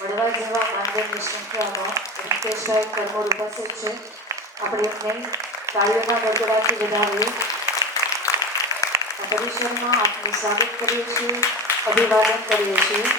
મળવા જેવા આંદોલનની સંખ્યામાં રિંકેશભાઈ પરમોર ઉપસ્થિત છે. આપણે એમને તાળીઓના ગડગડાથી વધાવીએ. આ પરિસરમાં આપનું સ્વાગત કરીએ છીએ, અભિવાદન કરીએ છીએ.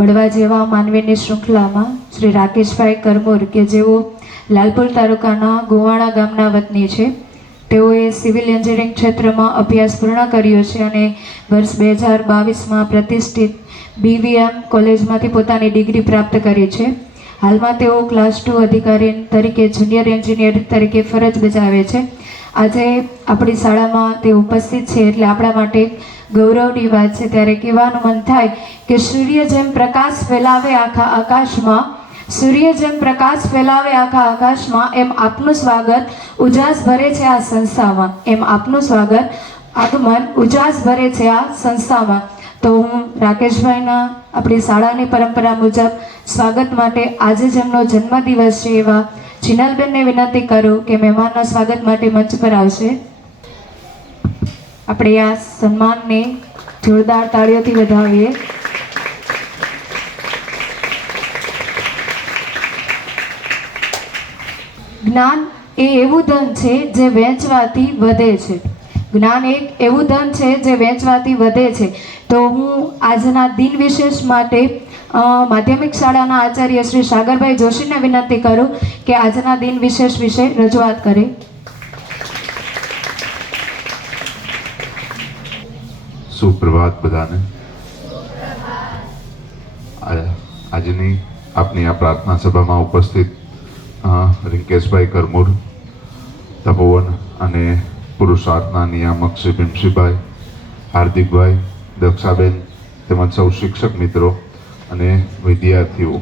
મળવા જેવા માનવીની શૃંખલામાં શ્રી રાકેશભાઈ કરમોર કે જેઓ લાલપુર તાલુકાના ગોવાણા ગામના વતની છે. તેઓએ સિવિલ એન્જિનિયરિંગ ક્ષેત્રમાં અભ્યાસ પૂર્ણ કર્યો છે અને વર્ષ 2022માં પ્રતિષ્ઠિત BVM કોલેજમાંથી પોતાની ડિગ્રી પ્રાપ્ત કરી છે. હાલમાં તેઓ ક્લાસ 2 અધિકારી તરીકે જુનિયર એન્જિનિયર તરીકે ફરજ બજાવે છે. આજે આપણી શાળામાં તે ઉપસ્થિત છે એટલે આપણા માટે ગૌરવની વાત છે. ત્યારે કહેવાનું મન થાય કે સૂર્ય જેમ પ્રકાશ ફેલાવે આખા આકાશમાં, સૂર્ય જેમ પ્રકાશ ફેલાવે આખા આકાશમાં, એમ આપનું સ્વાગત ઉજાસ ભરે છે આ સંસ્થામાં, એમ આપનું સ્વાગત આગમન ઉજાસ ભરે છે આ સંસ્થામાં. તો હું રાકેશભાઈના આપણી શાળાની પરંપરા મુજબ સ્વાગત માટે આજે જેમનો જન્મદિવસ છે એવા જિનલબેનને વિનંતી કરું કે મહેમાનના સ્વાગત માટે મંચ પર આવશે. આપણે આ સન્માનને જોરદાર તાળીઓથી વધાવીએ. જ્ઞાન એ એવું ધન છે જે વહેંચવાથી વધે છે. જ્ઞાન એક એવું ધન છે જે વહેંચવાથી વધે છે. તો હું આજના દિન વિશેષ માટે માધ્યમિક શાળાના આચાર્ય શ્રી સાગરભાઈ જોશીને વિનંતી કરું કે આજના દિન વિશેષ વિશે રજૂઆત કરે. સુપ્રભાત બધાને. આજની આપની આ પ્રાર્થના સભામાં ઉપસ્થિત રિંકેશભાઈ કરમોર, તપોવન અને પુરુષાર્થના નિયામક શ્રી ભીમસિંહભાઈ, હાર્દિકભાઈ, દક્ષાબેન તેમજ સૌ શિક્ષક મિત્રો અને વિદ્યાર્થીઓ,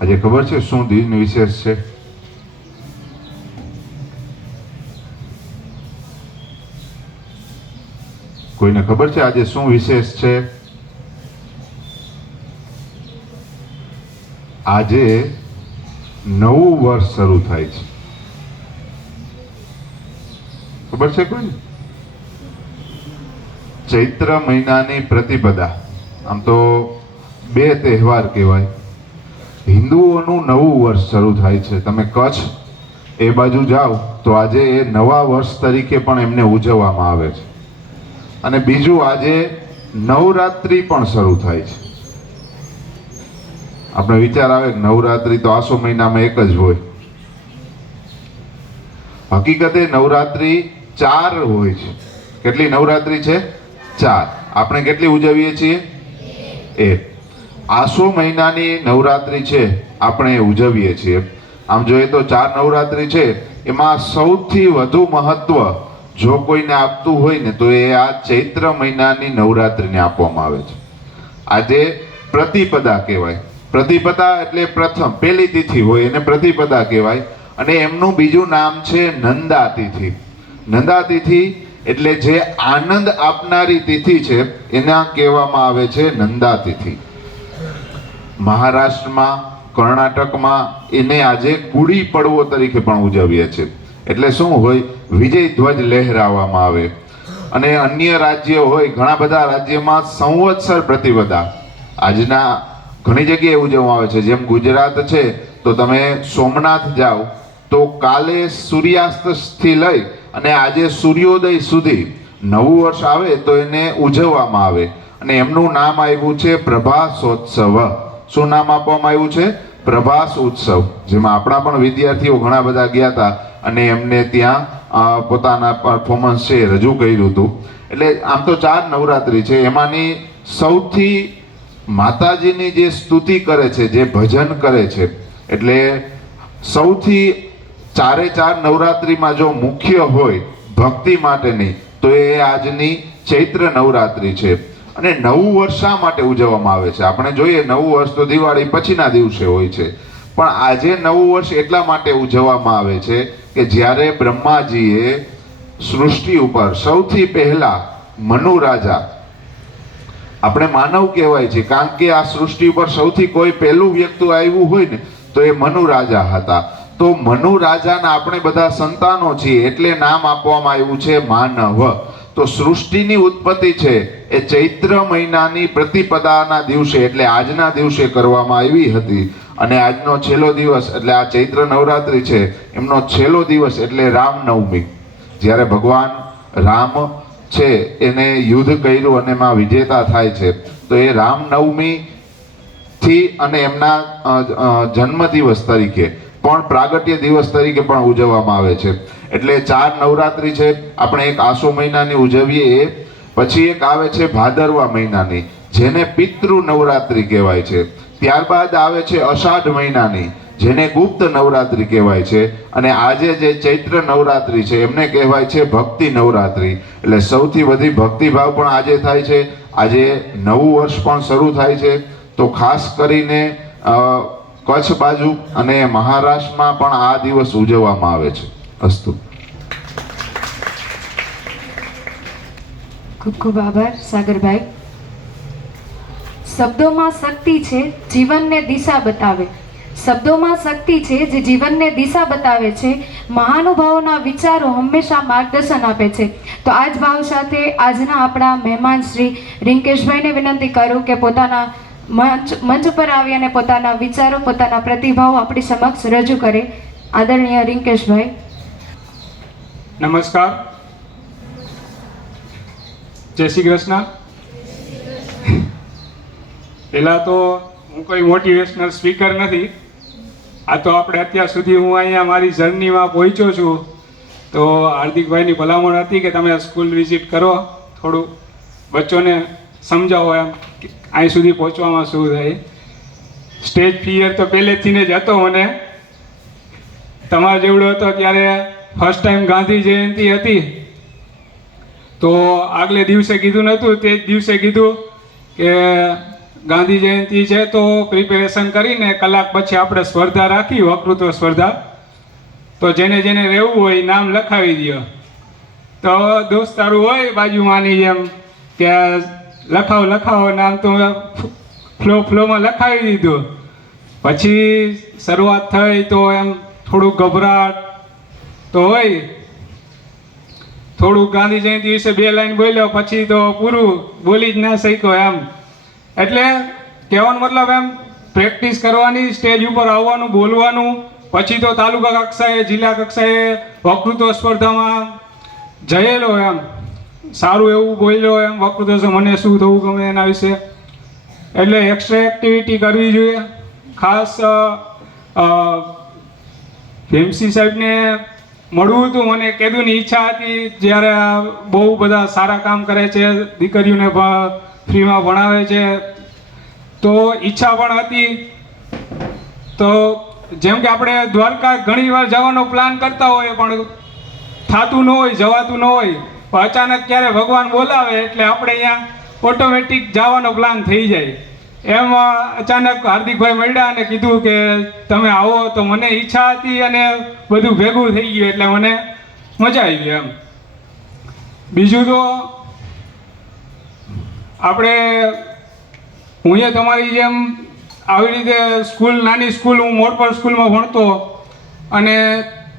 આજે ખબર છે શું દિન વિશેષ છે? કોઈને ખબર છે આજે શું વિશેષ છે? આજે નવું વર્ષ શરૂ થાય છે. ખબર છે કોઈ? ચૈત્ર મહિનાની પ્રતિપદા. આમ તો બે તહેવાર કહેવાય. હિન્દુઓનું નવું વર્ષ શરૂ થાય છે. તમે કચ્છ એ બાજુ જાઓ તો આજે એ નવા વર્ષ તરીકે પણ એમને ઉજવવામાં આવે છે. અને બીજું આજે નવરાત્રિ પણ શરૂ થાય છે. આપણે વિચાર આવે કે નવરાત્રિ તો આસો મહિનામાં એક જ હોય. હકીકતે નવરાત્રિ 4 હોય છે. કેટલી નવરાત્રિ છે? 4. આપણે કેટલી ઉજવીએ છીએ? 1. આસો મહિનાની નવરાત્રિ છે આપણે ઉજવીએ છીએ. આમ જોઈએ તો 4 નવરાત્રિ છે, એમાં સૌથી વધુ મહત્વ જો કોઈને આપતું હોય ને તો એ આ ચૈત્ર મહિનાની નવરાત્રિને આપવામાં આવે છે. આજે પ્રતિપદા કહેવાય. પ્રતિપદા એટલે પ્રથમ પહેલી તિથિ હોય એને પ્રતિપદા કહેવાય. અને એમનું બીજું નામ છે નંદા તિથિ. નંદા તિથિ એટલે જે આનંદ આપનારી તિથિ છે એના કહેવામાં આવે છે નંદા તિથિ. મહારાષ્ટ્રમાં, કર્ણાટકમાં એને આજે ગુડી પડવો તરીકે પણ ઉજવીએ છીએ. એટલે શું હોય? વિજય ધ્વજ લહેરાવવામાં આવે. અને અન્ય રાજ્યો હોય, ઘણા બધા રાજ્યમાં સંવત્સર પ્રતિપદા આજના ઘણી જગ્યાએ ઉજવવામાં આવે છે. જેમ ગુજરાત છે તો તમે સોમનાથ જાઓ તો કાલે સૂર્યાસ્તથી લઈ અને આજે સૂર્યોદય સુધી નવું વર્ષ આવે તો એને ઉજવવામાં આવે. અને એમનું નામ આવ્યું છે પ્રભાસોત્સવ. શું નામ આપવામાં આવ્યું છે? પ્રભાસ ઉત્સવ. જેમાં આપણા પણ વિદ્યાર્થીઓ ઘણા બધા ગયા હતા અને એમને ત્યાં પોતાના પરફોર્મન્સ છે રજૂ કર્યું હતું. એટલે આમ તો 4 નવરાત્રિ છે. એમાંની સૌથી માતાજીની જે સ્તુતિ કરે છે, જે ભજન કરે છે, એટલે સૌથી 4 નવરાત્રિમાં જો મુખ્ય હોય ભક્તિ માટેની તો એ આજની ચૈત્ર નવરાત્રિ છે. અને નવું વર્ષ શા માટે ઉજવવામાં આવે છે? આપણે જોઈએ નવું વર્ષ તો દિવાળી પછીના દિવસે હોય છે, પણ આજે નવું વર્ષ એટલા માટે ઉજવવામાં આવે છે કે જ્યારે બ્રહ્માજીએ સૃષ્ટિ ઉપર સૌથી પહેલા મનુ રાજા, આપણે માનવ કહેવાય છે કારણ કે આ સૃષ્ટિ ઉપર સૌથી કોઈ પહેલું વ્યક્તિ આવ્યું હોય ને તો એ મનુ રાજા હતા. તો મનુ રાજાના આપણે બધા સંતાનો છીએ એટલે નામ આપવામાં આવ્યું છે માનવ. તો સૃષ્ટિની ઉત્પત્તિ છે એ ચૈત્ર મહિનાની પ્રતિપદાના દિવસે એટલે આજના દિવસે કરવામાં આવી હતી. અને આજનો છેલ્લો દિવસ એટલે આ ચૈત્ર નવરાત્રિ છે એમનો છેલ્લો દિવસ એટલે રામનવમી. જ્યારે ભગવાન રામ છે એને યુદ્ધ કર્યું અને એમાં વિજેતા થાય છે તો એ રામનવમી થી અને એમના જન્મદિવસ તરીકે પણ પ્રાગટ્ય દિવસ તરીકે પણ ઉજવવામાં આવે છે. એટલે 4 નવરાત્રિ છે આપણે, એક આસો મહિનાની ઉજવીએ એ, પછી એક આવે છે ભાદરવા મહિનાની જેને પિતૃ નવરાત્રિ કહેવાય છે. ત્યારબાદ આવે છે અષાઢ મહિનાની જેને ગુપ્ત નવરાત્રિ કહેવાય છે, અને આજે જે ચૈત્ર નવરાત્રિ છે એમને કહેવાય છે ભક્તિ નવરાત્રિ. એટલે સૌથી વધી ભક્તિભાવ પણ આજે થાય છે. આજે નવું વર્ષ પણ શરૂ થાય છે, તો ખાસ કરીને કચ્છ બાજુ અને મહારાષ્ટ્રમાં પણ આ દિવસ ઉજવવામાં આવે છે. અસ્તુ. ખૂબ ખૂબ આભાર સાગરભાઈ. શબ્દોમાં શક્તિ છે, જીવનને દિશા બતાવે. શબ્દોમાં શક્તિ છે જે જીવનને દિશા બતાવે છે. મહાનુભાવોના વિચારો હંમેશા માર્ગદર્શન આપે છે. તો આ જ ભાવ સાથે આજના આપણા મહેમાન શ્રી રિંકેશભાઈને વિનંતી કરું કે પોતાના મંચ પર આવી અને પોતાના વિચારો, પોતાના પ્રતિભાવો આપણી સમક્ષ રજૂ કરે. આદરણીય રિંકેશભાઈ. નમસ્કાર, જય શ્રી કૃષ્ણ. પહેલા તો હું કોઈ મોટિવેશનલ સ્પીકર નથી. આ તો આપણે અત્યાર સુધી હું અહીંયા મારી જર્નીમાં પહોંચ્યો છું, તો હાર્દિકભાઈની ભલામણ હતી કે તમે સ્કૂલ વિઝિટ કરો, થોડું બચ્ચોને સમજાવો એમ અહીં સુધી પહોંચવામાં શું થાય. સ્ટેજ ફિયર તો પહેલેથી જ હતો મને. તમારા જેવડો હતો ત્યારે ફર્સ્ટ ટાઈમ ગાંધી જયંતિ હતી, તો આગલે દિવસે કીધું નહોતું, તે જ દિવસે કીધું કે ગાંધી જયંતિ છે તો પ્રિપેરેશન કરીને કલાક પછી આપણે સ્પર્ધા રાખી, વક્તૃત્વ સ્પર્ધા. તો જેને જેને રહેવું હોય નામ લખાવી દો. તો દોસ્તારું હોય બાજુમાંની જેમ કે લખાવો નામ, તો ફ્લોમાં લખાવી દીધું. પછી શરૂઆત થઈ તો એમ થોડુંક ગભરાટ તો હોય, થોડુંક ગાંધી જયંતિ વિશે 2 લાઈન બોલ્યો પછી તો પૂરું, બોલી જ ના શક્યો એમ. એટલે કહેવાનો મતલબ એમ પ્રેક્ટિસ કરવાની, સ્ટેજ ઉપર આવવાનું, બોલવાનું. પછી તો તાલુકા કક્ષાએ, જિલ્લા કક્ષાએ વક્તૃત્વ સ્પર્ધામાં જયેલો એમ, સારું એવું બોલ્યો એમ વક્તૃત્વ, મને શું થવું ગમે એના વિશે. એટલે એક્સ્ટ્રા એક્ટિવિટી કરવી જોઈએ. ખાસ ભીમસિંહ સાહેબને મળવું હતું, મને કીધુંની ઈચ્છા હતી. જ્યારે બહુ બધા સારા કામ કરે છે, દીકરીઓને ફ્રીમાં ભણાવે છે, તો ઈચ્છા પણ હતી. તો જેમ કે આપણે દ્વારકા ઘણી વાર જવાનો પ્લાન કરતા હોઈએ પણ થતું ન હોય, જવાતું ન હોય, પણ અચાનક ક્યારે ભગવાન બોલાવે એટલે આપણે અહીંયા ઓટોમેટિક જવાનો પ્લાન થઈ જાય. એમ અચાનક હાર્દિકભાઈ મળ્યા અને કીધું કે તમે આવો, તો મને ઈચ્છા હતી અને બધું ભેગું થઈ ગયું એટલે મને મજા આવી એમ. બીજું તો આપણે, હું એ તમારી જેમ આવી રીતે સ્કૂલ, નાની સ્કૂલ, હું મોરપર સ્કૂલમાં ભણતો, અને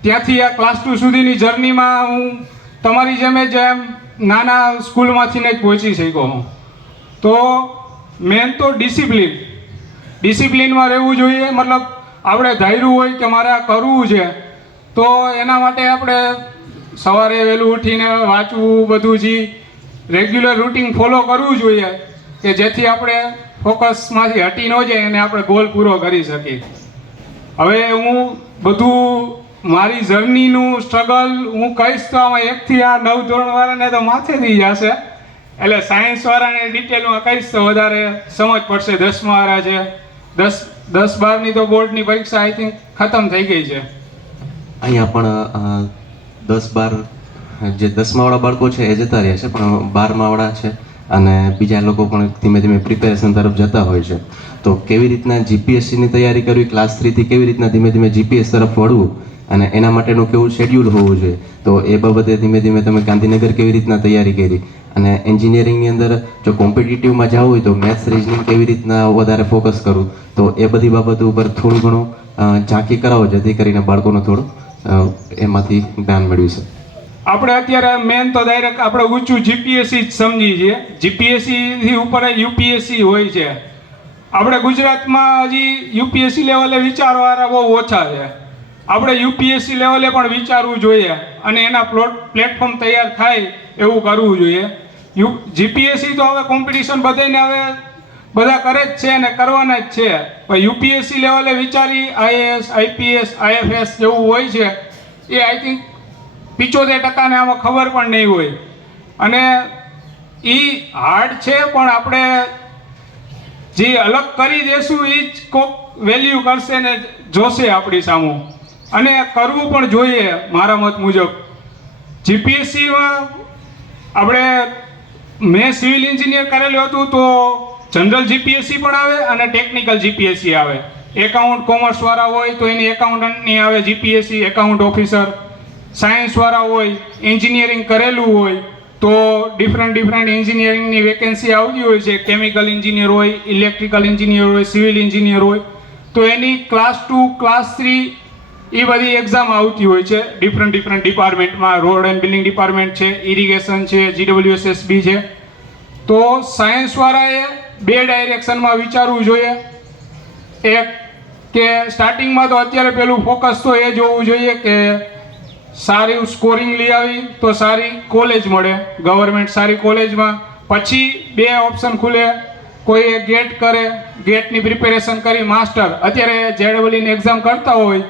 ત્યાંથી આ ક્લાસ 2 સુધીની જર્નીમાં હું તમારી જેમ જ એમ નાના સ્કૂલમાંથી જ પહોંચી શક્યો હું. તો મેન તો ડિસિપ્લિનમાં રહેવું જોઈએ. મતલબ આપણે ધાર્યું હોય કે મારે આ કરવું છે, તો એના માટે આપણે સવારે વહેલું ઉઠીને વાંચવું, બધું જે રેગ્યુલર રૂટીન ફોલો કરવું જોઈએ કે જેથી આપણે ફોકસમાંથી હટી ન જાય અને આપણે ગોલ પૂરો કરી શકીએ. હવે હું બધું મારી જર્નીનું સ્ટ્રગલ હું કહીશ તો આમાં 1 થી 9 ધોરણવાળાને તો માથેથી જશે, એટલે સાયન્સવાળાને ડિટેલમાં કહીશ તો વધારે સમજ પડશે. 10માવાળા છે, 10-12ની તો બોર્ડની પરીક્ષા આઈ થિંક ખતમ થઈ ગઈ છે. અહીંયા પણ 10-12 જે 10માવાળા બાળકો છે એ જતા રહ્યા છે, પણ 12માવાળા છે અને બીજા લોકો પણ ધીમે ધીમે પ્રિપેરેશન તરફ જતા હોય છે. તો કેવી રીતના જીપીએસસીની તૈયારી કરવી, ક્લાસ 3થી કેવી રીતના ધીમે ધીમે જીપીએસ તરફ વળવું અને એના માટેનું કેવું શેડ્યુલ હોવું જોઈએ, તો એ બાબતે ધીમે ધીમે તમે ગાંધીનગર કેવી રીતના તૈયારી કરી, અને એન્જિનિયરિંગની અંદર જો કોમ્પિટિટિવમાં જવું હોય તો મેથ્સ, રિઝનિંગ કેવી રીતના વધારે ફોકસ કરવું, તો એ બધી બાબતો ઉપર થોડું ઘણું ઝાંખી કરાવો જેથી કરીને બાળકોને થોડું એમાંથી જ્ઞાન મેળવી શકે. આપણે અત્યારે મેન તો ડાયરેક્ટ આપણે ઊંચું જીપીએસસી જ સમજીએ છીએ. જીપીએસસીથી ઉપર યુપીએસસી હોય છે. આપણે ગુજરાતમાં હજી યુપીએસસી લેવલે વિચારવાળા બહુ ઓછા છે. આપણે યુપીએસસી લેવલે પણ વિચારવું જોઈએ અને એના પ્લેટફોર્મ તૈયાર થાય એવું કરવું જોઈએ. જીપીએસસી તો હવે કોમ્પિટિશન બધાને હવે બધા કરે જ છે અને કરવાના જ છે. પણ યુપીએસસી લેવલે વિચારી આઈએએસ આઈપીએસ આઈએફએસ જેવું હોય છે એ આઈ થિંક 75% આમાં ખબર પણ નહીં હોય. અને એ હાર્ડ છે પણ આપણે જે અલગ કરી દેશું એ જ કોક વેલ્યુ કરશે ને જોશે આપણી સામું, અને કરવું પણ જોઈએ મારા મત મુજબ. જીપીએસસીમાં મેં સિવિલ એન્જિનિયર કરેલું હતું તો જનરલ જીપીએસસી પણ આવે અને ટેકનિકલ જીપીએસસી આવે. એકાઉન્ટ કોમર્સવાળા હોય તો એની એકાઉન્ટન્ટની આવે જીપીએસસી, એકાઉન્ટ ઓફિસર. સાયન્સવાળા હોય, એન્જિનિયરિંગ કરેલું હોય તો ડિફરન્ટ એન્જિનિયરિંગની વેકેન્સી આવતી હોય છે. કેમિકલ એન્જિનિયર હોય, ઇલેક્ટ્રિકલ એન્જિનિયર હોય, સિવિલ એન્જિનિયર હોય તો એની ક્લાસ 2 ક્લાસ 3 એ બધી એક્ઝામ આવતી હોય છે ડિફરન્ટ ડિપાર્ટમેન્ટમાં. રોડ એન્ડ બિલ્ડિંગ ડિપાર્ટમેન્ટ છે, ઇરિગેશન છે, GWSSB છે. તો સાયન્સવાળાએ 2 ડાયરેક્શનમાં વિચારવું જોઈએ. એક કે સ્ટાર્ટિંગમાં તો અત્યારે પેલું ફોકસ તો એ જોવું જોઈએ કે સારું સ્કોરિંગ લઈ આવી તો સારી કોલેજ મળે, ગવર્મેન્ટ સારી કોલેજમાં. પછી 2 ઓપ્શન ખુલે, કોઈ ગેટ કરે, ગેટની પ્રિપેરેશન કરી માસ્ટર. અત્યારે JEEની એક્ઝામ કરતા હોય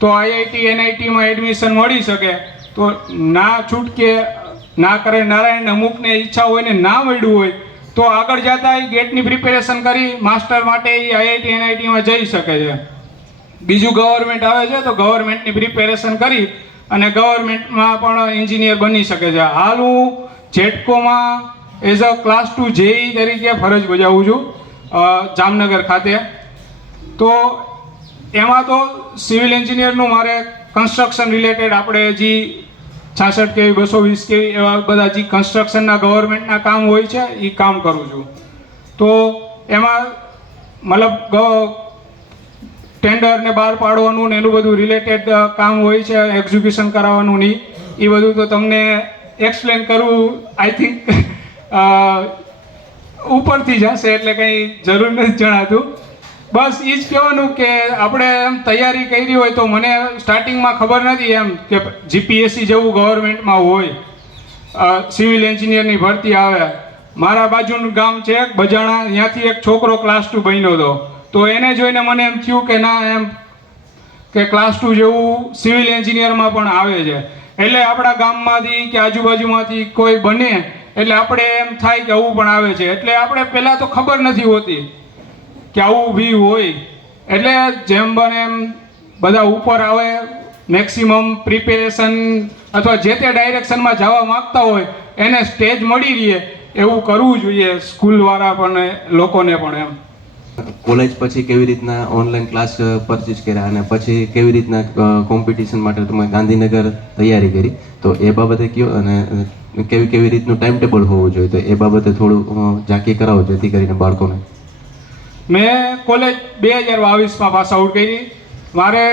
તો IIT NITમાં એડમિશન મળી શકે. તો ના છૂટકે ના કરે નારાયણ, અમુકને ઈચ્છા હોય ને ના મળ્યું હોય તો આગળ જતા એ ગેટની પ્રિપેરેશન કરી માસ્ટર માટે એ IIT NITમાં જઈ શકે છે. બીજું ગવર્મેન્ટ આવે છે તો ગવર્મેન્ટની પ્રિપેરેશન કરી અને ગવર્મેન્ટમાં પણ એન્જિનિયર બની શકે છે. હાલ હું જેટકોમાં એઝ અ ક્લાસ 2 JEE તરીકે ફરજ બજાવું છું જામનગર ખાતે. તો એમાં તો સિવિલ એન્જિનિયરનું મારે કન્સ્ટ્રક્શન રિલેટેડ આપણે જે 66 kV 220 kV એવા બધા જે કન્સ્ટ્રક્શનના ગવર્મેન્ટના કામ હોય છે એ કામ કરું છું. તો એમાં મતલબ ટેન્ડર ને બહાર પાડવાનું ને એનું બધું રિલેટેડ કામ હોય છે, એક્ઝિક્યુશન કરાવવાનું નહીં. એ બધું તો તમને એક્સપ્લેન કરવું આઈ થિંક ઉપરથી જશે એટલે કંઈ જરૂર નથી જણાતું. બસ એ જ કહેવાનું કે આપણે એમ તૈયારી કરી હોય તો મને સ્ટાર્ટિંગમાં ખબર નથી એમ કે જીપીએસસી જેવું ગવર્મેન્ટમાં હોય, સિવિલ એન્જિનિયરની ભરતી આવે. મારા બાજુનું ગામ છે બજાણા, ત્યાંથી એક છોકરો ક્લાસ 2 બન્યો હતો. તો એને જોઈને મને એમ થયું કે ના એમ કે ક્લાસ 2 જેવું સિવિલ એન્જિનિયરમાં પણ આવે છે. એટલે આપણા ગામમાંથી કે આજુબાજુમાંથી કોઈ બને એટલે આપણે એમ થાય કે આવું પણ આવે છે. એટલે આપણે પહેલાં તો ખબર નથી હોતી કે આવું બી હોય. એટલે જેમ બને એમ બધા ઉપર આવે, મેક્સિમમ પ્રિપેરેશન અથવા જે તે ડાયરેક્શનમાં જવા માગતા હોય એને સ્ટેજ મળી રહે એવું કરવું જોઈએ સ્કૂલવાળા પણ લોકોને પણ. એમ કોલેજ પછી કેવી રીતના ઓનલાઈન ક્લાસ પરચેસ કર્યા અને પછી કેવી રીતના કોમ્પિટિશન માટે તમે ગાંધીનગર તૈયારી કરી, તો એ બાબતે કયો અને કેવી રીતનું ટાઈમ ટેબલ હોવું જોઈએ, તો એ બાબતે થોડું ઝાંકી કરાવો જેથી કરીને બાળકોને. મેં કોલેજ 2022માં પાસ આઉટ કરી. મારે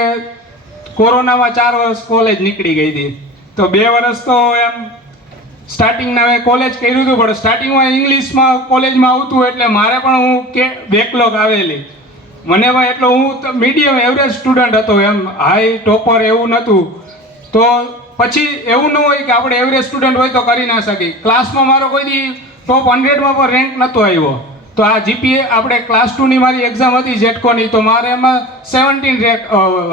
કોરોનામાં 4 વર્ષ કોલેજ નીકળી ગઈ હતી. તો 2 વર્ષ તો એમ સ્ટાર્ટિંગના મેં કોલેજ કર્યું હતું, પણ સ્ટાર્ટિંગમાં ઇંગ્લિશમાં કોલેજમાં આવતું એટલે મારે પણ હું કે બેકલોગ આવેલી મને પણ. એટલો હું મીડિયમ એવરેજ સ્ટુડન્ટ હતો, એમ હાઈ ટોપર એવું નહોતું. તો પછી એવું ન હોય કે આપણે એવરેજ સ્ટુડન્ટ હોય તો કરી ના શકીએ. ક્લાસમાં મારો કોઈ દી ટોપ 100માં પણ રેન્ક નહોતો આવ્યો. તો આ જીપીએ આપણે ક્લાસ 2ની મારી એક્ઝામ હતી જેટકોની, તો મારે એમાં 17 રેન્ક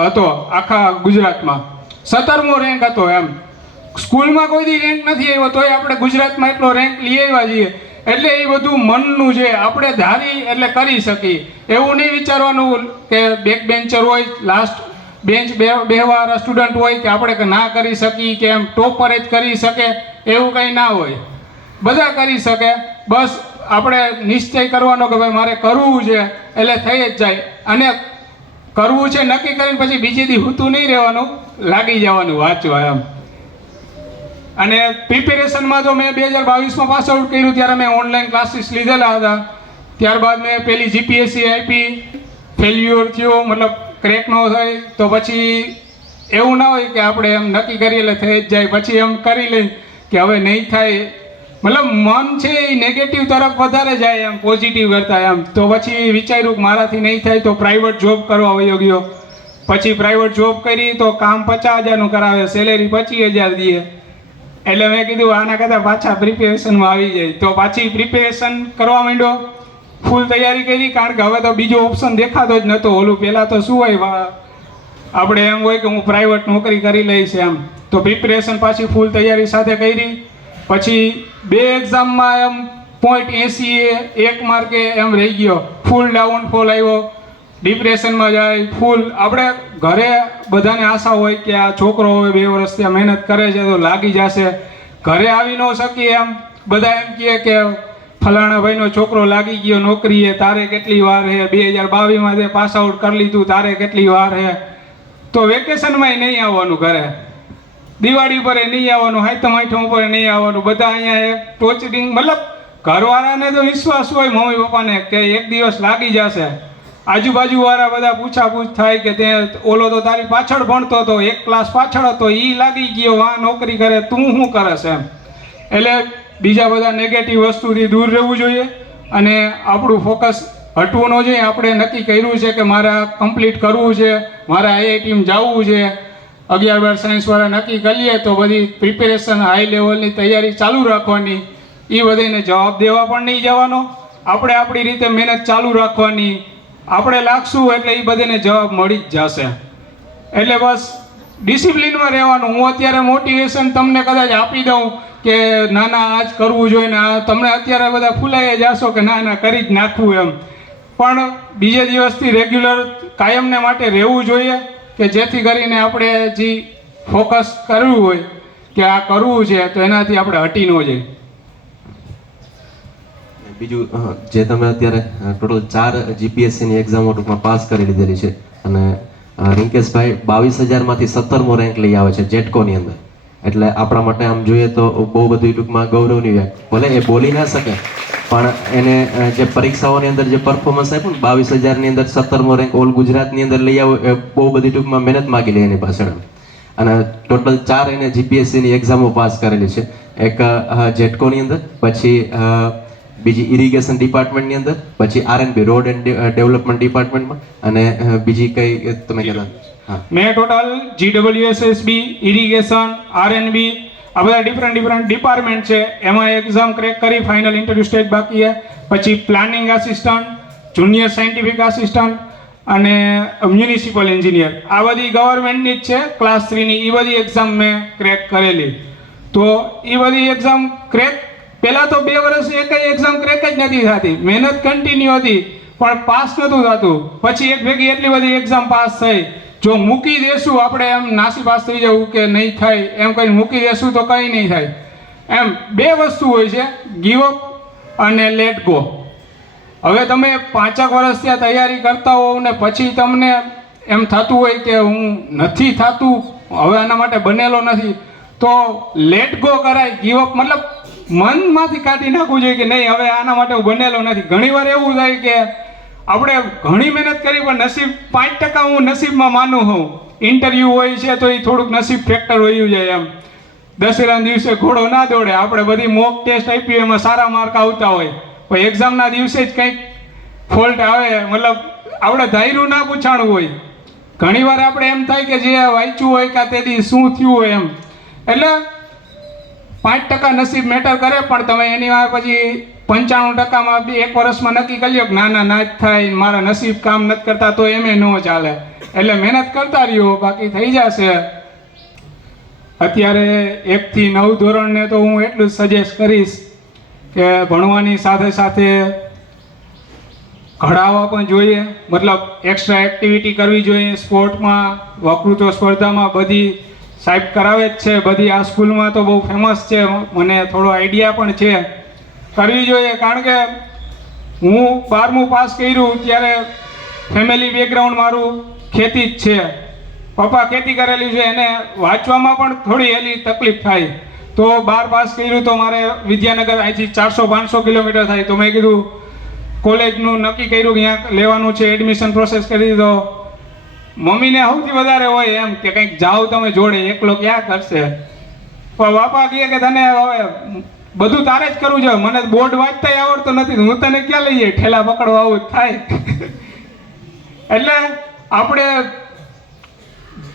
હતો આખા ગુજરાતમાં, 17મો રેન્ક હતો. એમ સ્કૂલમાં કોઈ દી રેન્ક નથી આવ્યો તોય આપણે ગુજરાતમાં એટલો રેન્ક લઈ આવ્યા છીએ. એટલે એ બધું મનનું છે, આપણે ધારી એટલે કરી શકીએ. એવું નહીં વિચારવાનું કે બેક બેન્ચર હોય, લાસ્ટ બેન્ચ બેહવાળા સ્ટુડન્ટ હોય કે આપણે ના કરી શકીએ કે એમ ટોપર જ કરી શકે, એવું કંઈ ના હોય. બધા કરી શકે. બસ આપણે નિશ્ચય કરવાનો કે ભાઈ મારે કરવું છે એટલે થઈ જ જાય. અને કરવું છે નક્કી કરીને પછી બીજી દી હૂતું નહીં રહેવાનું, લાગી જવાનું વાંચવા. એમ અને પ્રિપેરેશનમાં તો મેં 2022માં પાસ આઉટ કર્યું ત્યારે મેં ઓનલાઈન ક્લાસીસ લીધેલા હતા. ત્યારબાદ મેં પેલી જીપીએસસી આપી, ફેલ્યુઅર થયો, મતલબ ક્રેક ન થાય. તો પછી એવું ના હોય કે આપણે એમ નક્કી કરીએ એટલે થઈ જ જાય, પછી એમ કરી લઈ કે હવે નહીં થાય. મતલબ મન છે એ નેગેટિવ તરફ વધારે જાય એમ પોઝિટિવ કરતા. એમ તો પછી વિચાર્યું કે મારાથી નહીં થાય તો પ્રાઇવેટ જોબ કરવા વયો ગયો. પછી પ્રાઇવેટ જોબ કરી તો કામ 50,000નું કરાવે, સેલેરી 25,000 દે. એટલે મેં કીધું આના કરતાં પાછા પ્રિપેરેશનમાં આવી જાય. તો પાછી પ્રિપેરેશન કરવા માંડ્યો. ફૂલ તૈયારી કરી, કારણ કે હવે તો બીજો ઓપ્શન દેખાતો જ નહોતો. ઓલું પહેલાં તો શું હોય, આપણે એમ હોય કે હું પ્રાઇવેટ નોકરી કરી લઈશ એમ. તો પ્રિપેરેશન પાછી ફૂલ તૈયારી સાથે કરી. પછી 2 એક્ઝામમાં એમ 0.80 1 માર્કે એમ રહી ગયો, ફૂલ ડાઉનફોલ આવ્યો, ડિપ્રેશનમાં જાય ફૂલ. આપણે ઘરે બધાને આશા હોય કે આ છોકરો હવે 2 વર્ષથી આ મહેનત કરે છે તો લાગી જશે. ઘરે આવી ન શકીએ એમ, બધા એમ કહે કે ફલાણા ભાઈનો છોકરો લાગી ગયો નોકરીએ, તારે કેટલી વાર છે, 2022માં તે પાસ આઉટ કરી લીધું, તારે કેટલી વાર છે. તો વેકેશનમાં નહીં આવવાનું, ઘરે દિવાળી પર નહીં આવવાનું, હાઈતમ આઠમ પર નહીં આવવાનું. બધા અહીંયા ટોચરિંગ, મતલબ ઘરવાળાને તો વિશ્વાસ હોય મમ્મી પપ્પાને કે એક દિવસ લાગી જશે. આજુબાજુવાળા બધા પૂછાપૂછ થાય કે તે ઓલો તો તારી પાછળ ભણતો હતો, 1 ક્લાસ પાછળ હતો, એ લાગી ગયો, આ નોકરી કરે, તું શું કરશ એમ. એટલે બીજા બધા નેગેટિવ વસ્તુથી દૂર રહેવું જોઈએ અને આપણું ફોકસ હટવું ન જોઈએ. આપણે નક્કી કર્યું છે કે મારે કમ્પ્લીટ કરવું છે, મારે આઈઆઈટીમાં જવું છે, 11-12 સાયન્સવાળા નક્કી કરીએ તો બધી પ્રિપેરેશન હાઈ લેવલની તૈયારી ચાલુ રાખવાની. એ બધાને જવાબ દેવા પણ નહીં જવાનો, આપણે આપણી રીતે મહેનત ચાલુ રાખવાની. આપણે લાગશું એટલે એ બધાને જવાબ મળી જ જશે. એટલે બસ ડિસિપ્લિનમાં રહેવાનું. હું અત્યારે મોટિવેશન તમને કદાચ આપી દઉં કે ના ના આ જ કરવું જોઈએ ને, તમને અત્યારે બધા ફૂલાઈ જશો કે ના ના કરી જ નાખવું એમ. પણ બીજે દિવસથી રેગ્યુલર કાયમને માટે રહેવું જોઈએ કે જેથી કરીને આપણે જે ફોકસ કરવું હોય કે આ કરવું છે તો એનાથી આપણે હટી ન જઈએ. બીજું જે તમે અત્યારે ટોટલ 4 જીપીએસસીની એક્ઝામો ટૂંકમાં પાસ કરી લીધેલી છે અને રિંકેશભાઈ 22,000માંથી 17મો રેન્ક લઈ આવે છે જેટકોની અંદર. એટલે આપણા માટે આમ જોઈએ તો બહુ બધું ટૂંકમાં ગૌરવની વાત. ભલે એ બોલી ના શકે પણ એને જે પરીક્ષાઓની અંદર જે પરફોર્મન્સ આપ્યું ને 22,000ની અંદર 17મો રેન્ક ઓલ ગુજરાતની અંદર લઈ આવ્યો, એ બહુ બધી ટૂંકમાં મહેનત માગી લે એની પાછળ. અને ટોટલ 4 એને જીપીએસસીની એક્ઝામો પાસ કરેલી છે. એક જેટકોની અંદર, પછી બીજી ઇરિગેશન ડિપાર્ટમેન્ટની અંદર, પછી આરએનબી રોડ એન્ડ ડેવલપમેન્ટ ડિપાર્ટમેન્ટમાં, અને બીજી કઈ તમે કહેતા? હા, મેં ટોટલ GWSSB, ઇરિગેશન, આરએનબી આ બધા ડિફરન્ટ ડિપાર્ટમેન્ટ છે, એમાં એક્ઝામ ક્રેક કરી ફાઇનલ ઇન્ટરવ્યુ સ્ટેજ બાકી છે. પછી planning assistant, junior scientific assistant અને મ્યુનિસિપલ એન્જિનિયર, આ બધી ગવર્મેન્ટની જ છે ક્લાસ 3ની. એ બધી એક્ઝામ મેં ક્રેક કરેલી. તો એ બધી એક્ઝામ ક્રેક, પહેલાં તો 2 વર્ષ એકય એક્ઝામ ક્રેક જ નથી થતી, મહેનત કન્ટિન્યુ હતી પણ પાસ નહોતું થતું. પછી એક ભેગી એટલી બધી એક્ઝામ પાસ થઈ. જો મૂકી દેશું આપણે એમ નાસી પાસ થઈ જવું કે નહીં થાય એમ કંઈ મૂકી દેશું તો કંઈ નહીં થાય એમ. 2 વસ્તુ હોય છે, ગીવ અપ અને લેટ ગો. હવે તમે 5 વર્ષ ત્યાં તૈયારી કરતા હોવ ને પછી તમને એમ થતું હોય કે હું નથી થતું, હવે આના માટે બનેલો નથી, તો લેટ ગો કરાય. ગીવ અપ મતલબ મનમાંથી કાઢી નાખવું જોઈએ કે નહીં હવે આના માટે હું બનેલો નથી. ઘણીવાર એવું થાય કે આપણે ઘણી મહેનત કરી પણ નસીબ 5% હું નસીબમાં માનું હોઉં. ઇન્ટરવ્યૂ હોય છે તો એ થોડુંક નસીબ ફેક્ટર વયું જાય એમ. દશેરાના દિવસે ઘોડો ના દોડે. આપણે બધી મોક ટેસ્ટ આપી એમાં સારા માર્ક આવતા હોય, પણ એક્ઝામના દિવસે જ કંઈક ફોલ્ટ આવે, મતલબ આપણે ધાર્યું ના પૂછાણું હોય. ઘણીવાર આપણે એમ થાય કે જે વાંચ્યું હોય કે તેથી શું થયું હોય એમ. એટલે 5% નસીબ મેટર કરે, પણ તમે એની પછી 95%માં 1 વર્ષમાં નક્કી કરી લો કે ના જ થાય, મારા નસીબ કામ નથી કરતા, તો એમ ન ચાલે. એટલે મહેનત કરતા રહ્યો, બાકી થઈ જશે. અત્યારે 1 થી 9 ધોરણને તો હું એટલું જ સજેસ્ટ કરીશ કે ભણવાની સાથે સાથે ઘડાવવા પણ જોઈએ, મતલબ એક્સ્ટ્રા એક્ટિવિટી કરવી જોઈએ. સ્પોર્ટમાં, વક્તૃત્વ સ્પર્ધામાં બધી સાહેબ કરાવે જ છે, બધી આ સ્કૂલમાં તો બહુ ફેમસ છે, મને થોડો આઈડિયા પણ છે, કરવી જોઈએ. કારણ કે હું 12મું પાસ કર્યું ત્યારે ફેમિલી બેકગ્રાઉન્ડ મારું ખેતી જ છે, પપ્પા ખેતી કરેલી છે, એને વાંચવામાં પણ થોડી એની તકલીફ થાય. તો 12 પાસ કર્યું તો મારે વિદ્યાનગર અહીંથી 400-500 કિલોમીટર થાય. તો મેં કીધું કોલેજનું નક્કી કર્યું કે અહીંયા લેવાનું છે, એડમિશન પ્રોસેસ કરી દીધો. મમ્મીને સૌથી વધારે હોય એમ કે કંઈક જાઓ તમે જોડે, એકલો ક્યાં કરશે. પણ બાપા કહે કે તને હવે બધું તારે જ કરવું છે, મને બોર્ડ વાંચતા આવડતો નથી, હું તને ક્યાં લઈ જઈએ, ઠેલા પકડવા આવું થાય. એટલે આપણે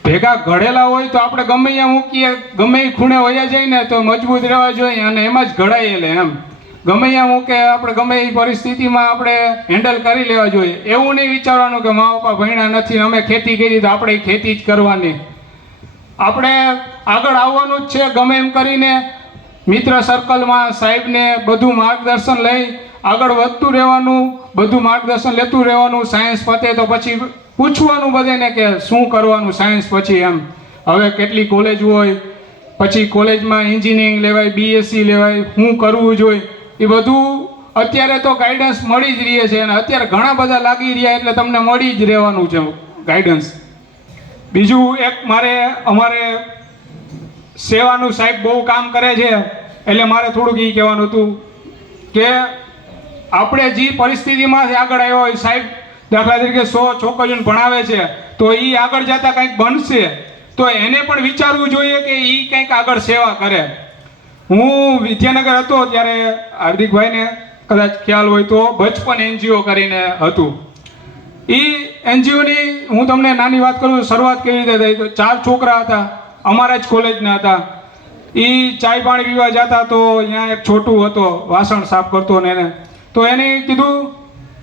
ભેગા ઘડેલા હોય તો આપણે ગમે ત્યાં મૂકીએ, ગમે એ ખૂણે વયા જઈને તો મજબૂત રહેવા જોઈએ અને એમાં જ ઘડાયેલે એમ. ગમે ત્યાં મૂકે આપણે ગમે એ પરિસ્થિતિમાં આપણે હેન્ડલ કરી લેવા જોઈએ. એવું નહીં વિચારવાનું કે મા પપ્પા ભણ્યા નથી, અમે ખેતી કરી તો આપણે ખેતી જ કરવાની. આપણે આગળ આવવાનું જ છે ગમે એમ કરીને. મિત્ર સર્કલમાં સાહેબને બધું માર્ગદર્શન લઈ આગળ વધતું રહેવાનું, બધું માર્ગદર્શન લેતું રહેવાનું. સાયન્સ પતે તો પછી પૂછવાનું બધાને કે શું કરવાનું સાયન્સ પછી, એમ હવે કેટલી કોલેજ હોય, પછી કોલેજમાં એન્જિનિયરિંગ લેવાય, બીએસસી લેવાય, શું કરવું જોઈએ એ બધું અત્યારે તો ગાઈડન્સ મળી જ રહે છે. અને અત્યારે ઘણા બધા લાગી રહ્યા એટલે તમને મળી જ રહેવાનું છે ગાઈડન્સ. બીજું એક અમારે સેવાનું સાહેબ બહુ કામ કરે છે એટલે મારે થોડુંક એ કહેવાનું હતું કે આપણે જે પરિસ્થિતિમાંથી આગળ આવ્યો હોય, સાહેબ દાખલા તરીકે 100 છોકરીઓને ભણાવે છે તો એ આગળ જતાં કંઈક બનશે તો એને પણ વિચારવું જોઈએ કે એ કંઈક આગળ સેવા કરે. હું વિદ્યાનગર હતો ત્યારે હાર્દિકભાઈને કદાચ ખ્યાલ હોય તો બચપન એનજીઓ કરીને હતું. એ એનજીઓની હું તમને નાની વાત કરું, શરૂઆત કેવી રીતે થઈ તો 4 છોકરા હતા, અમારા જ કોલેજના હતા. એ ચાય પાણી પીવા જતા તો અહીંયા એક છોટું હતો, વાસણ સાફ કરતો ને એને તો એને કીધું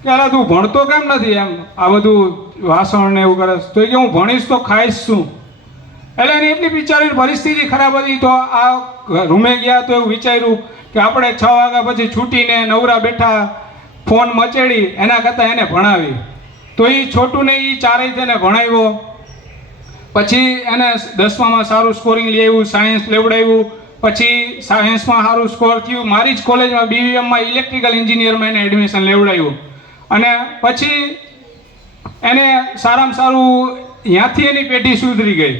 કે અલા તું ભણતો કેમ નથી, એમ આ બધું વાસણ ને એવું કરે તો કે હું ભણીશ તો ખાઈશ શું. એટલે એની એટલી બિચારીની પરિસ્થિતિ ખરાબ હતી તો આ રૂમે ગયા તો એવું વિચાર્યું કે આપણે 6 વાગ્યા પછી છૂટીને નવરા બેઠા ફોન મચેડી એના કરતાં એને ભણાવી. તો એ છોટુંને એ ચારેય તેને ભણાવ્યો. પછી એને 10મામાં સારું સ્કોરિંગ લઈ આવ્યું, સાયન્સ લેવડાવ્યું. પછી સાયન્સમાં સારું સ્કોર થયું, મારી જ કોલેજમાં BVMમાં ઇલેક્ટ્રિકલ એન્જિનિયરમાં એને એડમિશન લેવડાવ્યું. અને પછી એને સારામાં સારું ત્યાંથી એની પેઢી સુધરી ગઈ.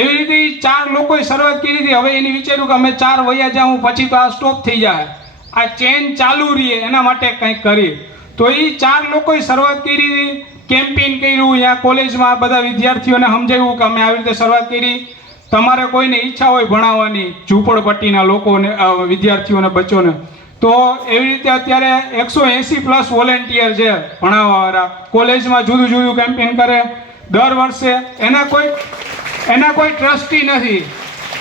એવી રીતે 4 લોકોએ શરૂઆત કરી હતી. હવે એને વિચાર્યું કે અમે 4 વયા જાઉં પછી તો આ સ્ટોપ થઈ જાય, આ ચેન ચાલુ રહીએ એના માટે કંઈક કરીએ. તો એ 4 લોકોએ શરૂઆત કરી હતી, કેમ્પેઇન કર્યું, અહીંયા કોલેજમાં બધા વિદ્યાર્થીઓને સમજાવ્યું કે અમે આવી રીતે શરૂઆત કરી. તમારે કોઈને ઈચ્છા હોય ભણાવવાની ઝૂંપડપટ્ટીના લોકોને, વિદ્યાર્થીઓને, બચ્ચોને, તો એવી રીતે અત્યારે 180+ વોલેન્ટિયર છે ભણાવવાવાળા. કોલેજમાં જુદું જુદું કેમ્પેઇન કરે દર વર્ષે. એના કોઈ ટ્રસ્ટી નથી,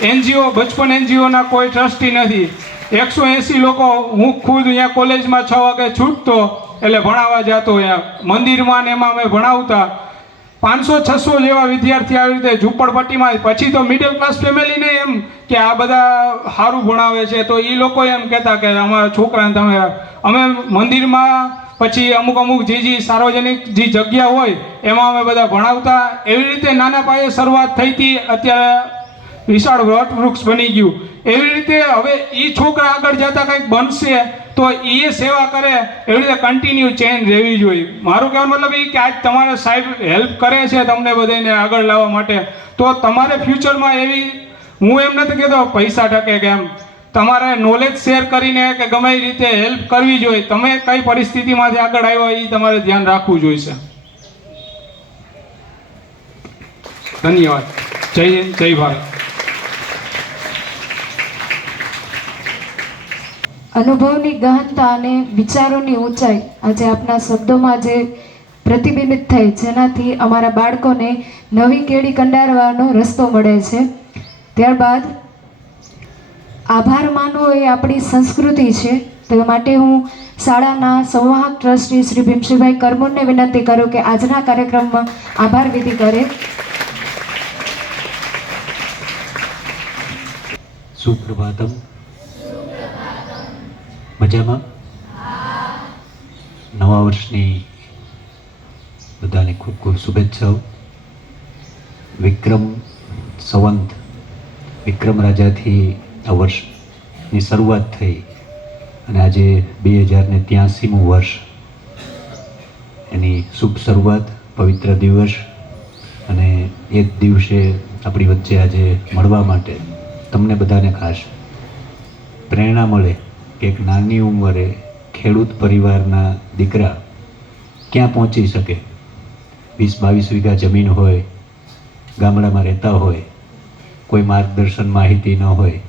એનજીઓ બચપન એનજીઓના કોઈ ટ્રસ્ટી નથી. 180 લોકો, હું ખુદ અહીંયા કોલેજમાં 6 વાગે છૂટતો એટલે ભણાવવા જતો, અહીંયા મંદિરમાં ને એમાં અમે ભણાવતા. 500-600 જેવા વિદ્યાર્થી આવી રીતે ઝૂંપડપટ્ટીમાં. પછી તો મિડલ ક્લાસ ફેમિલીને એમ કે આ બધા સારું ભણાવે છે તો એ લોકો એમ કહેતા કે અમારા છોકરાને તમે, અમે મંદિરમાં પછી અમુક જે સાર્વજનિક જે જગ્યા હોય એમાં અમે બધા ભણાવતા. એવી રીતે નાના પાયે શરૂઆત થઈ હતી, અત્યારે વિશાળ વૃક્ષ બની ગયું. એવી રીતે હવે એ છોકરા આગળ જતા કંઈક બનશે તો એ સેવા કરે, એવી રીતે કન્ટિન્યુ ચેન રહેવી જોઈએ. મારું કહેવાનો મતલબ એ કે આજ તમારે સાહેબ હેલ્પ કરે છે તમને બધાને આગળ લાવવા માટે, તો તમારે ફ્યુચરમાં એવી, હું એમ નથી કહેતો પૈસા ટકે કે એમ, તમારે નોલેજ શેર કરીને કે ગમે એ રીતે હેલ્પ કરવી જોઈએ. તમે કઈ પરિસ્થિતિમાંથી આગળ આવ્યા એ તમારે ધ્યાન રાખવું જોઈશે. ધન્યવાદ. જય હિન્દ, જય ભારત. અનુભવની ગહનતા અને વિચારોની ઊંચાઈ આજે આપના શબ્દોમાં જે પ્રતિબિંબિત થઈ, જેનાથી અમારા બાળકોને નવી કેડી કંડારવાનો રસ્તો મળે છે. ત્યારબાદ આભાર માનવો એ આપણી સંસ્કૃતિ છે. તે માટે હું શાળાના સંવાહક ટ્રસ્ટી શ્રી ભીમસિંહભાઈ કરમુરને વિનંતી કરું કે આજના કાર્યક્રમમાં આભાર વિધિ કરે. સુપ્રભાતમ. મજામાં? નવા વર્ષની બધાને ખૂબ ખૂબ શુભેચ્છાઓ. વિક્રમ સંવંત, વિક્રમ રાજાથી આ વર્ષની શરૂઆત થઈ અને આજે 2083મું વર્ષ, એની શુભ શરૂઆત, પવિત્ર દિવસ. અને એ જ દિવસે આપણી વચ્ચે આજે મળવા માટે તમને બધાને ખાસ પ્રેરણા મળે કે એક નાની ઉંમરે ખેડૂત પરિવારના દીકરા ક્યાં પહોંચી શકે. 20-22 વીઘા જમીન હોય, ગામડામાં રહેતા હોય, કોઈ માર્ગદર્શન માહિતી ન હોય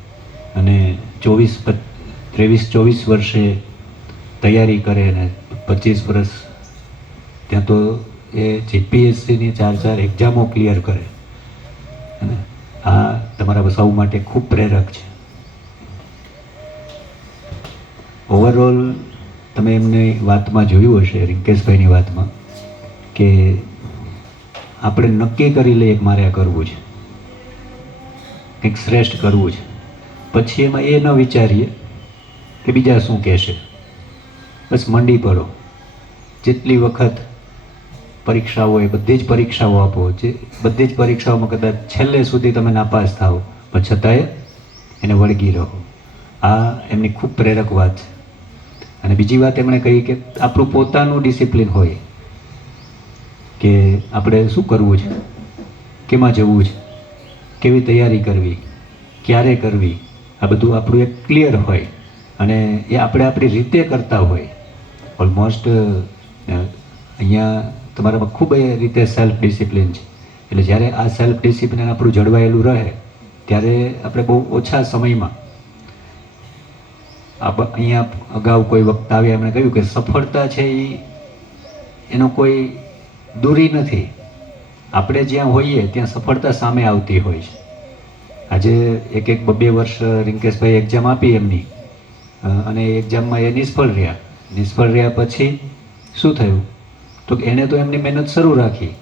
અને 23-24 વર્ષે તૈયારી કરે અને 25 વર્ષ ત્યાં તો એ જીપીએસસીની 4 એક્ઝામો ક્લિયર કરે. અને આ તમારા સૌ માટે ખૂબ પ્રેરક છે. ઓવરઓલ તમે એમની વાતમાં જોયું હશે, રિંકેશભાઈની વાતમાં, કે આપણે નક્કી કરી લઈએ કે મારે આ કરવું છે, કંઈક શ્રેષ્ઠ કરવું છે, પછી એમાં એ ન વિચારીએ કે બીજા શું કહેશે, બસ મંડી પડો. જેટલી વખત પરીક્ષાઓ હોય બધી જ પરીક્ષાઓ આપો, જે બધી જ પરીક્ષાઓમાં કદાચ છેલ્લે સુધી તમે નાપાસ થાઓ પણ છતાંય એને વળગી રહો. આ એમની ખૂબ પ્રેરક વાત છે. અને બીજી વાત એમણે કહી કે આપણું પોતાનું ડિસિપ્લિન હોય કે આપણે શું કરવું છે, કેમાં જવું છે, કેવી તૈયારી કરવી, ક્યારે કરવી, આ બધું આપણું એક ક્લિયર હોય અને એ આપણે આપણી રીતે કરતા હોય. ઓલમોસ્ટ અહીંયા તમારામાં ખૂબ એ રીતે સેલ્ફ ડિસિપ્લિન છે. એટલે જ્યારે આ સેલ્ફ ડિસિપ્લિન આપણું જળવાયેલું રહે ત્યારે આપણે બહુ ઓછા સમયમાં અહીંયા અગાઉ કોઈ વખત આવ્યા એમણે કહ્યું કે સફળતા છે એનો કોઈ દૂરી નથી. આપણે જ્યાં હોઈએ ત્યાં સફળતા સામે આવતી હોય છે. આજે એક 2 વર્ષ રિંકેશભાઈ એક્ઝામ આપી એમની અને એક્ઝામમાં એ નિષ્ફળ રહ્યા પછી શું થયું તો એણે તો એમની મહેનત શરૂ રાખી.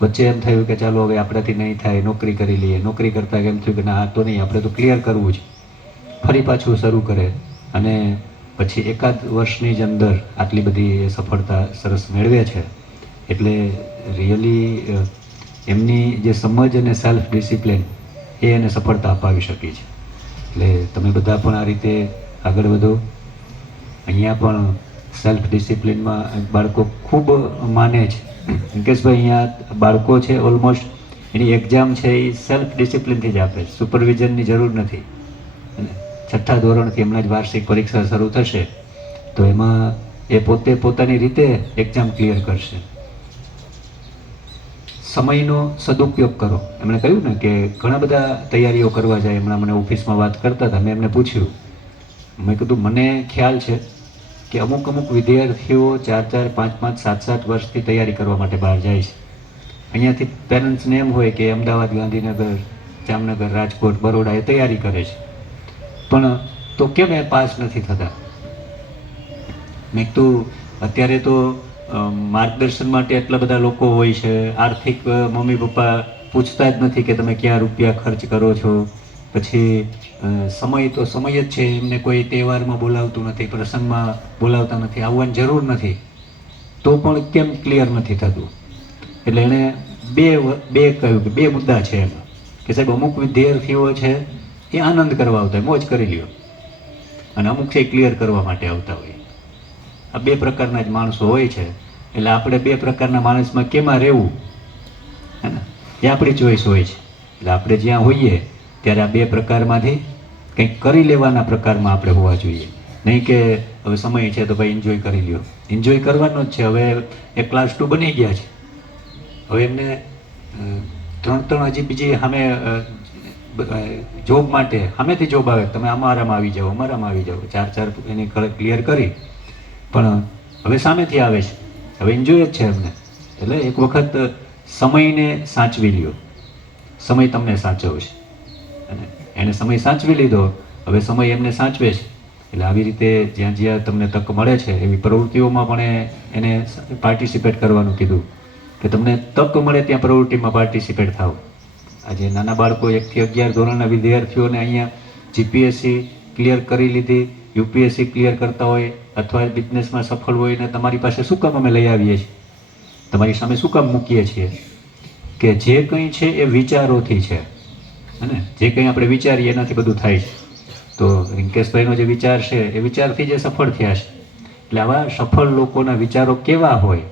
વચ્ચે એમ થયું કે ચાલો હવે આપણાથી નહીં થાય, નોકરી કરી લઈએ. નોકરી કરતાં એમ થયું કે ના, આ તો નહીં, આપણે તો ક્લિયર કરવું છે. ફરી પાછું શરૂ કરે અને પછી એકાદ વર્ષની જ અંદર આટલી બધી સફળતા સરસ મેળવે છે. એટલે રિયલી એમની જે સમજ અને સેલ્ફ ડિસિપ્લિન એ એને સફળતા અપાવી શકી છે. એટલે તમે બધા પણ આ રીતે આગળ વધો. અહીંયા પણ સેલ્ફ ડિસિપ્લિનમાં બાળકો ખૂબ માને છે. રિંકેશભાઈ, અહીંયા બાળકો છે ઓલમોસ્ટ એની એક્ઝામ છે એ સેલ્ફ ડિસિપ્લિનથી જ આપે છે, સુપરવિઝનની જરૂર નથી. અને 6ઠ્ઠા ધોરણથી હમણાં જ વાર્ષિક પરીક્ષા શરૂ થશે તો એમાં એ પોતે પોતાની રીતે એક્ઝામ ક્લિયર કરશે. સમયનો સદુપયોગ કરો. એમણે કહ્યું ને કે ઘણા બધા તૈયારીઓ કરવા જાય. હમણાં મને ઓફિસમાં વાત કરતા હતા, મેં એમને પૂછ્યું, મેં કીધું મને ખ્યાલ છે કે અમુક વિદ્યાર્થીઓ 4-4, 5-5, 7-7 વર્ષથી તૈયારી કરવા માટે બહાર જાય છે. અહીંયાથી પેરેન્ટ્સને એમ હોય કે અમદાવાદ, ગાંધીનગર, જામનગર, રાજકોટ, બરોડા એ તૈયારી કરે છે, પણ તો કેમ એ પાસ નથી થતા? મેં કીધું અત્યારે તો માર્ગદર્શન માટે એટલા બધા લોકો હોય છે, આર્થિક મમ્મી પપ્પા પૂછતા જ નથી કે તમે ક્યાં રૂપિયા ખર્ચ કરો છો. પછી સમય તો સમય જ છે, એમને કોઈ તહેવારમાં બોલાવતું નથી, પ્રસંગમાં બોલાવતા નથી, આવવાની જરૂર નથી, તો પણ કેમ ક્લિયર નથી થતું? એટલે એણે બે કહ્યું કે 2 મુદ્દા છે એમાં કે સાહેબ અમુક વિદ્યાર્થીઓ છે એ આનંદ કરવા આવતા હોય, મોજ કરી લ્યો, અને અમુક છે ક્લિયર કરવા માટે આવતા હોય. આ 2 પ્રકારના જ માણસો હોય છે. એટલે આપણે 2 પ્રકારના માણસમાં કેમાં રહેવું હે ને, એ આપણી ચોઈસ હોય છે. એટલે આપણે જ્યાં હોઈએ ત્યારે આ 2 પ્રકારમાંથી કંઈક કરી લેવાના પ્રકારમાં આપણે હોવા જોઈએ. નહીં કે હવે સમય છે તો ભાઈ એન્જોય કરી લ્યો. એન્જોય કરવાનો જ છે. હવે એ ક્લાસ 2 બની ગયા છે, હવે એમને 3 હજી બીજી સામે જોબ માટે સામેથી જોબ આવે, તમે અમારામાં આવી જાઓ, અમારામાં આવી જાઓ, 4 એની ક્લિયર કરી, પણ હવે સામેથી આવે છે, હવે એન્જોય જ છે એમને. એટલે એક વખત સમયને સાચવી લ્યો, સમય તમને સાચવશે. અને એને સમય સાચવી લીધો, હવે સમય એમને સાચવે છે. એટલે આવી રીતે જ્યાં જ્યાં તમને તક મળે છે એવી પ્રવૃત્તિઓમાં પણ એને પાર્ટિસિપેટ કરવાનું કીધું કે તમને તક મળે ત્યાં પ્રવૃત્તિમાં પાર્ટિસિપેટ થાવ. આજે નાના બાળકો 1 થી 11 ધોરણના વિદ્યાર્થીઓને અહીંયા જીપીએસસી ક્લિયર કરી લીધી, યુપીએસસી ક્લિયર કરતા હોય અથવા બિઝનેસમાં સફળ હોય ને તમારી પાસે શું કામ અમે લઈ આવીએ છીએ, તમારી સામે શું કામ મૂકીએ છીએ? કે જે કંઈ છે એ વિચારોથી છે, અને જે કંઈ આપણે વિચારીએ એનાથી બધું થાય છે. તો રિંકેશભાઈનો જે વિચાર છે એ વિચારથી જે સફળ થયા છે. એટલે આવા સફળ લોકોના વિચારો કેવા હોય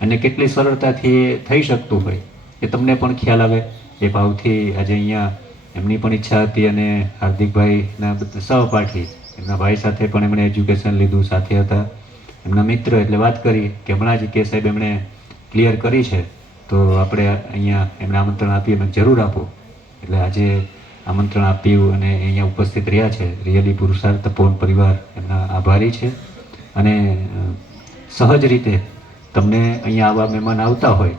અને કેટલી સરળતાથી એ થઈ શકતું હોય એ તમને પણ ખ્યાલ આવે. એ ભાવથી આજે અહીંયા એમની પણ ઈચ્છા હતી અને હાર્દિકભાઈના સહપાઠી એમના ભાઈ સાથે પણ એમણે એજ્યુકેશન લીધું, સાથે હતા એમના મિત્ર. એટલે વાત કરી કે હમણાં જ કે સાહેબ એમણે ક્લિયર કરી છે તો આપણે અહીંયા એમને આમંત્રણ આપીએ. એમ જરૂર આપો. એટલે આજે આમંત્રણ આપ્યું અને અહીંયા ઉપસ્થિત રહ્યા છે. રિયલી પુરુષાર્થ તપોવન પરિવાર એમના આભારી છે. અને સહજ રીતે તમને અહીંયા આવા મહેમાન આવતા હોય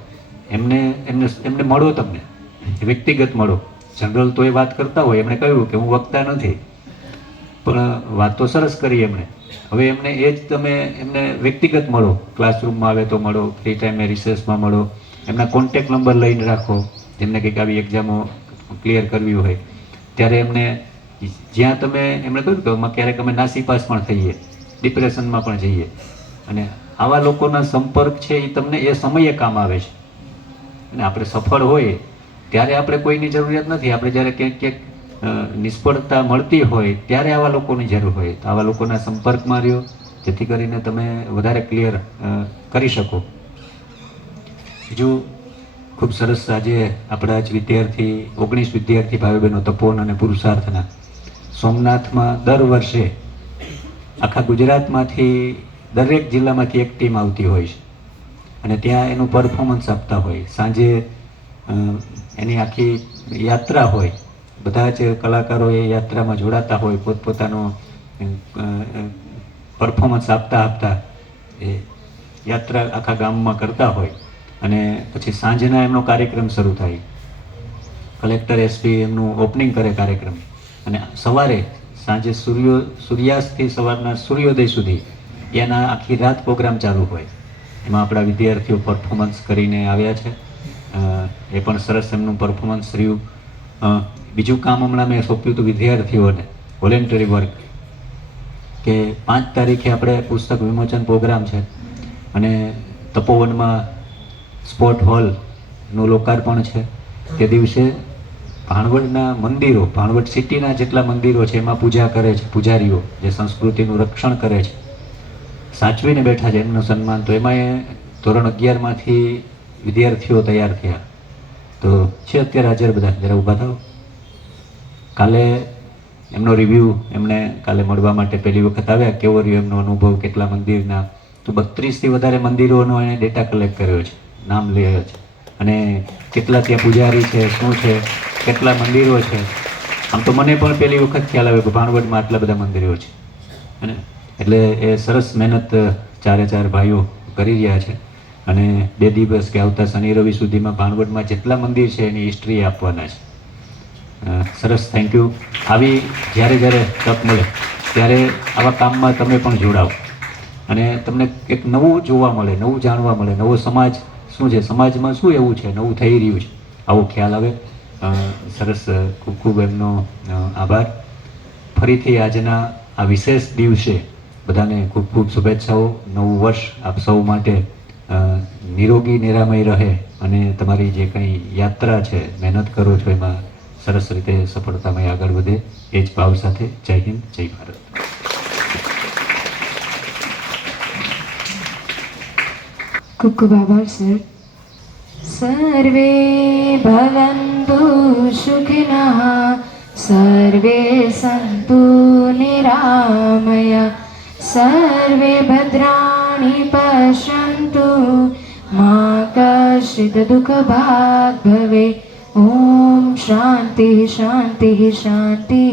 એમને મળો, તમને વ્યક્તિગત મળો. જનરલ તો એ વાત કરતા હોય, એમણે કહ્યું કે હું વક્તા નથી, પણ વાત તો સરસ કરી એમણે. હવે એમને એ જ તમે એમને વ્યક્તિગત મળો, ક્લાસરૂમમાં આવે તો મળો, ફ્રી ટાઈમે રિસેસમાં મળો, એમના કોન્ટેક્ટ નંબર લઈને રાખો. જેમને કંઈક આવી એક્ઝામો ક્લિયર કરવી હોય ત્યારે એમને જ્યાં તમે એમણે કહ્યું કે આમાં ક્યારેક અમે નાસીપાસ પણ થઈએ, ડિપ્રેશનમાં પણ જઈએ, અને આવા લોકોના સંપર્ક છે એ તમને એ સમયે કામ આવે છે. અને આપણે સફળ હોઈએ ત્યારે આપણે કોઈની જરૂરિયાત નથી. આપણે જ્યારે ક્યાંક ક્યાંક નિષ્ફળતા મળતી હોય ત્યારે આવા લોકોની જરૂર હોય. તો આવા લોકોના સંપર્કમાં રહ્યો, જેથી કરીને તમે વધારે ક્લિયર કરી શકો. બીજું ખૂબ સરસ, આજે આપણા જ વિદ્યાર્થી 19 વિદ્યાર્થી ભાઈ બહેનો તપોવન અને પુરુષાર્થના સોમનાથમાં દર વર્ષે આખા ગુજરાતમાંથી દરેક જિલ્લામાંથી એક ટીમ આવતી હોય છે અને ત્યાં એનું પરફોર્મન્સ આપતા હોય. સાંજે એની આખી યાત્રા હોય, બધા જ કલાકારો એ યાત્રામાં જોડાતા હોય, પોતપોતાનો પરફોર્મન્સ આપતા આપતા એ યાત્રા આખા ગામમાં કરતા હોય. અને પછી સાંજના એમનો કાર્યક્રમ શરૂ થાય. કલેક્ટર એસપી એમનું ઓપનિંગ કરે કાર્યક્રમ, અને સવારે સાંજે સૂર્યાસ્તથી સવારના સૂર્યોદય સુધી એના આખી રાત પ્રોગ્રામ ચાલુ હોય. એમાં આપણા વિદ્યાર્થીઓ પરફોર્મન્સ કરીને આવ્યા છે. એ પણ સરસ એમનું પરફોર્મન્સ રહ્યું. બીજું કામ હમણાં મેં સોંપ્યું હતું વિદ્યાર્થીઓને, વોલેન્ટરી વર્ક, કે 5 તારીખે આપણે પુસ્તક વિમોચન પ્રોગ્રામ છે અને તપોવનમાં સ્પોર્ટ હોલનું લોકાર્પણ છે. તે દિવસે ભાણવડના મંદિરો, ભાણવડ સિટીના જેટલા મંદિરો છે એમાં પૂજા કરે છે પૂજારીઓ, જે સંસ્કૃતિનું રક્ષણ કરે છે, સાચવીને બેઠા છે, એમનું સન્માન. તો એમાં એ ધોરણ 11માંથી વિદ્યાર્થીઓ તૈયાર થયા. તો છે અત્યારે હાજર બધા, જરા ઊભા થાવ. કાલે એમનો રિવ્યૂ, એમને કાલે મળવા માટે પહેલી વખત આવ્યા, કેવો રહ્યો એમનો અનુભવ, કેટલા મંદિરના. તો 32થી વધારે મંદિરોનો એને ડેટા કલેક્ટ કર્યો છે, નામ લે છે, અને કેટલા ત્યાં પૂજારી છે, શું છે, કેટલા મંદિરો છે. આમ તો મને પણ પહેલી વખત ખ્યાલ આવ્યો કે ભાણવડમાં આટલા બધા મંદિરો છે. અને એટલે એ સરસ મહેનત 4 ભાઈઓ કરી રહ્યા છે. અને 2 દિવસ કે આવતા શનિ રવિ સુધીમાં ભાણવડમાં જેટલા મંદિર છે એની હિસ્ટ્રી આપવાના છે. સરસ, થેન્ક યુ. આવી જ્યારે જ્યારે તક મળે ત્યારે આવા કામમાં તમે પણ જોડાઓ અને તમને એક નવું જોવા મળે, નવું જાણવા મળે, નવો સમાજ શું છે, સમાજમાં શું એવું છે, નવું થઈ રહ્યું છે, આવો ખ્યાલ આવે. સરસ, ખૂબ ખૂબ એમનો આભાર. ફરીથી આજના આ વિશેષ દિવસે બધાને ખૂબ ખૂબ શુભેચ્છાઓ. નવું વર્ષ આપ સૌ માટે નિરોગી નિરામય રહે અને તમારી જે કંઈ યાત્રા છે, મહેનત કરો છો, એમાં સરસ રીતે સફળતામય આગળ વધે, એ જ ભાવ સાથે જય હિન્દ, જય ભારત. ખૂબ ખૂબ આભાર સર. સર્વે ભવન્તુ સુખિનઃ, સર્વે સન્તુ નિરામયા, સર્વે ભદ્રાણિ પશ્યન્તુ, મા કશ્ચિદ દુઃખભાગ ભવે. ઓમ શાંતિ શાંતિ શાંતિ.